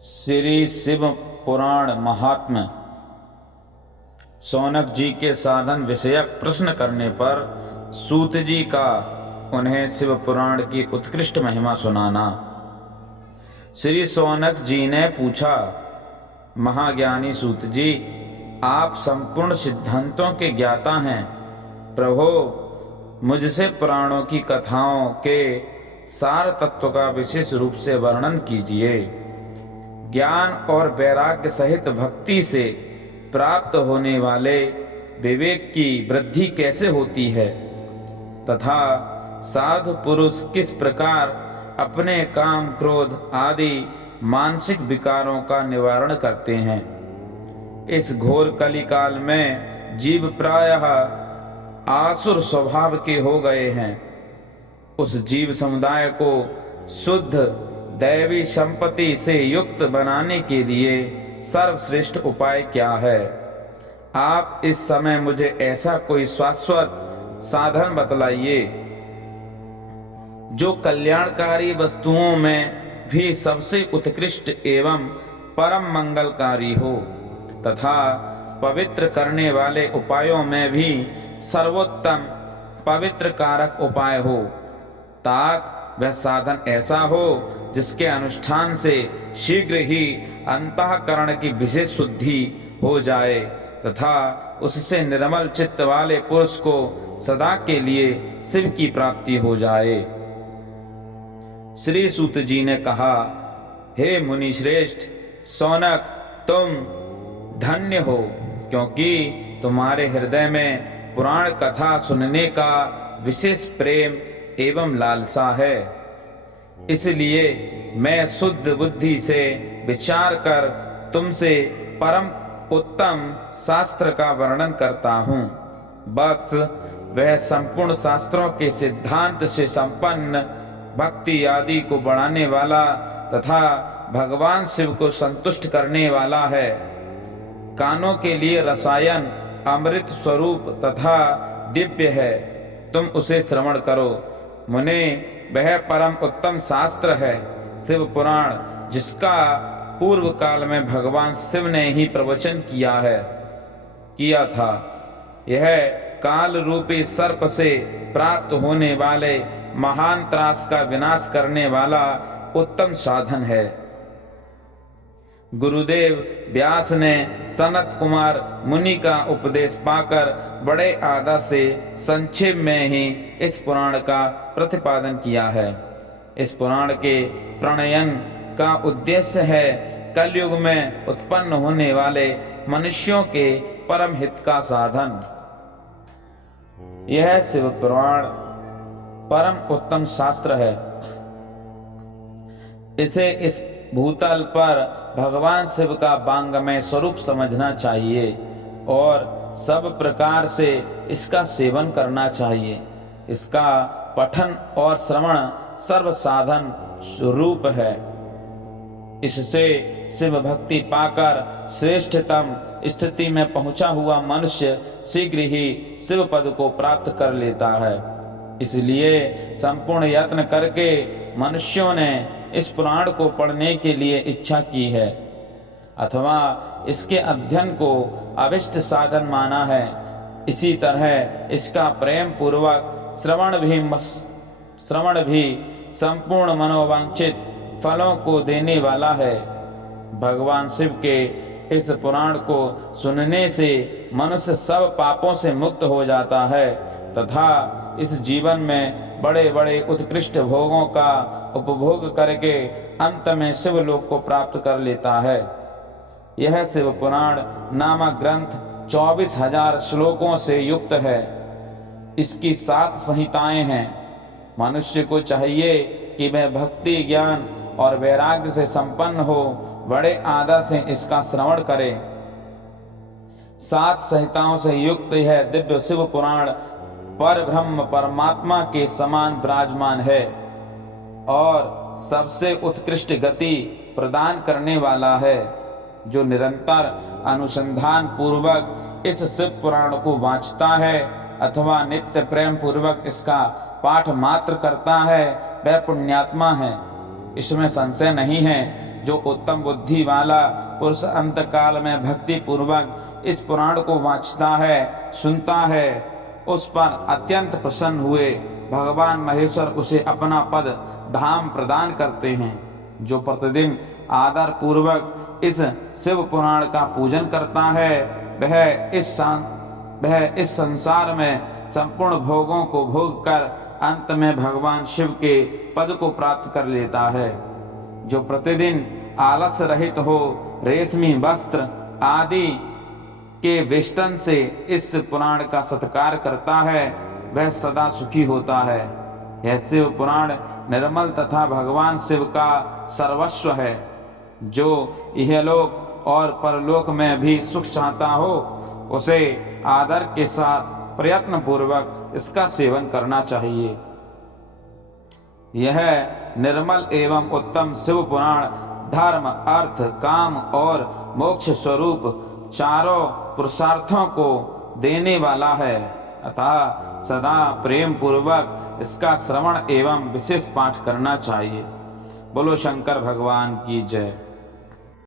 श्री शिव पुराण महात्म्य। शौनक जी के साधन विषयक प्रश्न करने पर सूत जी का उन्हें शिव पुराण की उत्कृष्ट महिमा सुनाना। श्री शौनक जी ने पूछा, महाज्ञानी सूत जी, आप संपूर्ण सिद्धांतों के ज्ञाता हैं। प्रभो, मुझसे पुराणों की कथाओं के सार तत्व का विशेष रूप से वर्णन कीजिए। ज्ञान और वैराग्य सहित भक्ति से प्राप्त होने वाले विवेक की वृद्धि कैसे होती है तथा साधु पुरुष किस प्रकार अपने काम क्रोध आदि मानसिक विकारों का निवारण करते हैं। इस घोर कलिकाल में जीव प्रायः आसुर स्वभाव के हो गए हैं। उस जीव समुदाय को शुद्ध दैवी संपत्ति से युक्त बनाने के लिए सर्वश्रेष्ठ उपाय क्या है? आप इस समय मुझे ऐसा कोई शाश्वत साधन बतलाइए जो कल्याणकारी वस्तुओं में भी सबसे उत्कृष्ट एवं परम मंगलकारी हो तथा पवित्र करने वाले उपायों में भी सर्वोत्तम पवित्र कारक उपाय हो। तात वह साधन ऐसा हो जिसके अनुष्ठान से शीघ्र ही अंतःकरण की विशेष शुद्धि हो जाए तथा उससे निर्मल चित्त वाले पुरुष को सदा के लिए शिव की प्राप्ति हो जाए। श्री सूत जी ने कहा, हे मुनि श्रेष्ठ शौनक, तुम धन्य हो, क्योंकि तुम्हारे हृदय में पुराण कथा सुनने का विशेष प्रेम एवं लालसा है। इसलिए मैं शुद्ध बुद्धि से विचार कर तुमसे परम उत्तम शास्त्र का वर्णन करता हूँ। वत्स, वह संपूर्ण शास्त्रों के सिद्धांत से संपन्न, भक्ति आदि को बढ़ाने वाला तथा भगवान शिव को संतुष्ट करने वाला है। कानों के लिए रसायन अमृत स्वरूप तथा दिव्य है, तुम उसे श्रवण करो। मुने, वह परम उत्तम शास्त्र है शिव पुराण, जिसका पूर्व काल में भगवान शिव ने ही प्रवचन किया था। यह काल रूपी सर्प से प्राप्त होने वाले महान त्रास का विनाश करने वाला उत्तम साधन है। गुरुदेव व्यास ने सनत कुमार मुनि का उपदेश पाकर बड़े आदर से संक्षेप में ही इस पुराण का प्रतिपादन किया है। इस पुराण के प्रणयन का उद्देश्य है कलयुग में उत्पन्न होने वाले मनुष्यों के परम हित का साधन। यह शिव पुराण परम उत्तम शास्त्र है। इसे इस भूतल पर भगवान शिव का वांगमय स्वरूप समझना चाहिए और सब प्रकार से इसका सेवन करना चाहिए। इसका पठन और श्रवण सर्व साधन स्वरूप है। इससे शिव भक्ति पाकर श्रेष्ठतम स्थिति में पहुंचा हुआ मनुष्य शीघ्र ही शिव पद को प्राप्त कर लेता है। इसलिए संपूर्ण यत्न करके मनुष्यों ने इस पुराण को पढ़ने के लिए इच्छा की है अथवा इसके अध्ययन को अभिष्ट साधन माना है। इसी तरह इसका प्रेम पूर्वक श्रवण भी संपूर्ण मनोवांछित फलों को देने वाला है। भगवान शिव के इस पुराण को सुनने से मनुष्य सब पापों से मुक्त हो जाता है तथा इस जीवन में बड़े बड़े उत्कृष्ट भोगों का उपभोग करके अंत में शिवलोक को प्राप्त कर लेता है। यह शिव पुराण नामक ग्रंथ 24,000 श्लोकों से युक्त है। इसकी 7 संहिताएं हैं। मनुष्य को चाहिए कि वह भक्ति ज्ञान और वैराग्य से संपन्न हो, बड़े आदर से इसका श्रवण करे। 7 संहिताओं से युक्त यह दिव्य शिव पुराण पर ब्रह्म परमात्मा के समान विराजमान है और सबसे उत्कृष्ट गति प्रदान करने वाला है। जो निरंतर अनुसंधान पूर्वक इस शिव पुराण को वांचता है अथवा नित्य प्रेम पूर्वक इसका पाठ मात्र करता है, वह पुण्यात्मा है। इसमें संशय नहीं है। जो उत्तम बुद्धि वाला पुरुष अंतकाल में भक्ति पूर्वक इस पुराण को वांचता है, सुनता है, उस पर अत्यंत प्रसन्न हुए भगवान महेश्वर उसे अपना पद धाम प्रदान करते हैं। जो प्रतिदिन आदर पूर्वक इस शिव पुराण का पूजन करता है, वह इस संसार में संपूर्ण भोगों को भोग कर अंत में भगवान शिव के पद को प्राप्त कर लेता है। जो प्रतिदिन आलस्य रहित हो रेशमी वस्त्र आदि के वेष्टन से इस पुराण का सत्कार करता है, वह सदा सुखी होता है। यह शिव पुराण निर्मल तथा भगवान शिव का सर्वस्व है। जो इहलोक और परलोक में भी सुख चाहता हो, उसे आदर के साथ प्रयत्न पूर्वक इसका सेवन करना चाहिए। यह निर्मल एवं उत्तम शिव पुराण धर्म, अर्थ, काम और मोक्ष स्वरूप चारों पुरुषार्थों को देने वाला है। अतः सदा प्रेम पूर्वक इसका श्रवण एवं विशेष पाठ करना चाहिए। बोलो शंकर भगवान की जय।